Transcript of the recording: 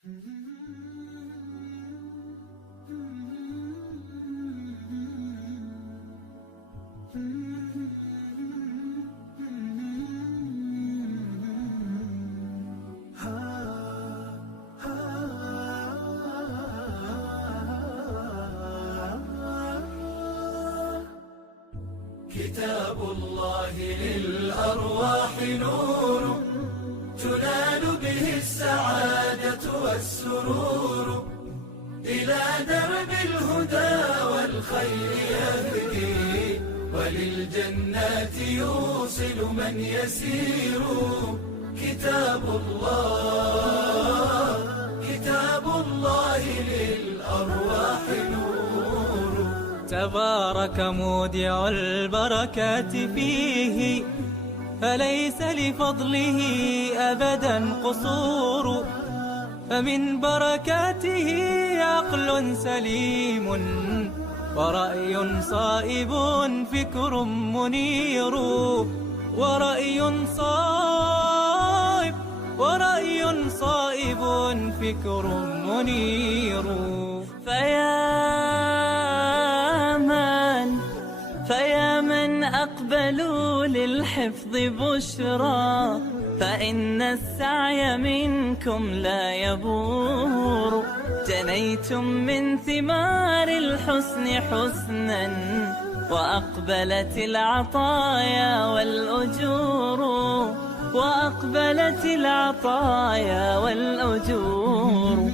كتاب الله للأرواح نور، تنال به السعادة والسرور، إلى درب الهدى والخير يهدي، وللجنات يوصل من يسير. كتاب الله للأرواح نور. تبارك مودع البركات فيه، فليس لفضله أبدا قصور. فمن بركاته عقل سليم، ورأي صائب فكر منير، ورأي صائب فكر منير. فيا من أقبلوا للحفظ بشرى، فإن السعي منكم لا يبور. جنيتم من ثمار الحسن حسنا، وأقبلت العطايا والأجور.